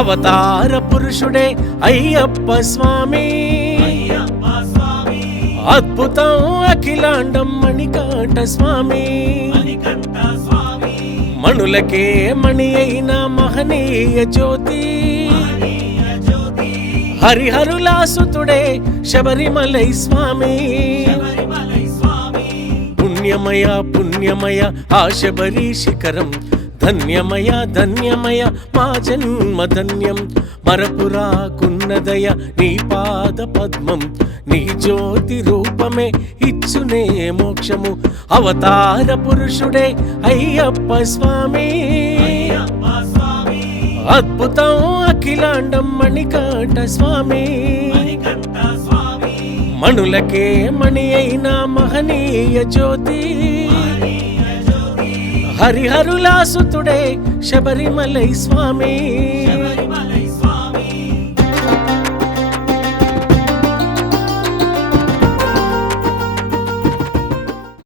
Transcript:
అవతార పురుషుడే అయ్యప్ప స్వామి, అద్భుతం అఖిలాండం మణికంఠ స్వామి, మణులకే మణి అయిన మహనీయ జ్యోతి, హరిహరులాసుతుడే శబరిమలై స్వామి, పుణ్యమయ పుణ్యమయ ఆ శబరి శిఖరం, ధన్యమయ ధన్యమయ మా జన్మ ధన్యం, మరపురాకున్నదయ నీ పాద పద్మం, నీ జ్యోతి రూపమే ఇచ్చునే మోక్షము, అవతార పురుషుడే అయ్యప్ప స్వామి, అద్భుతం అఖిలాండం మణికంఠ స్వామి, మణులకే మణి అయిన మహనీయ జ్యోతి, హరిహరులాసుతుడే శబరిమలై స్వామి.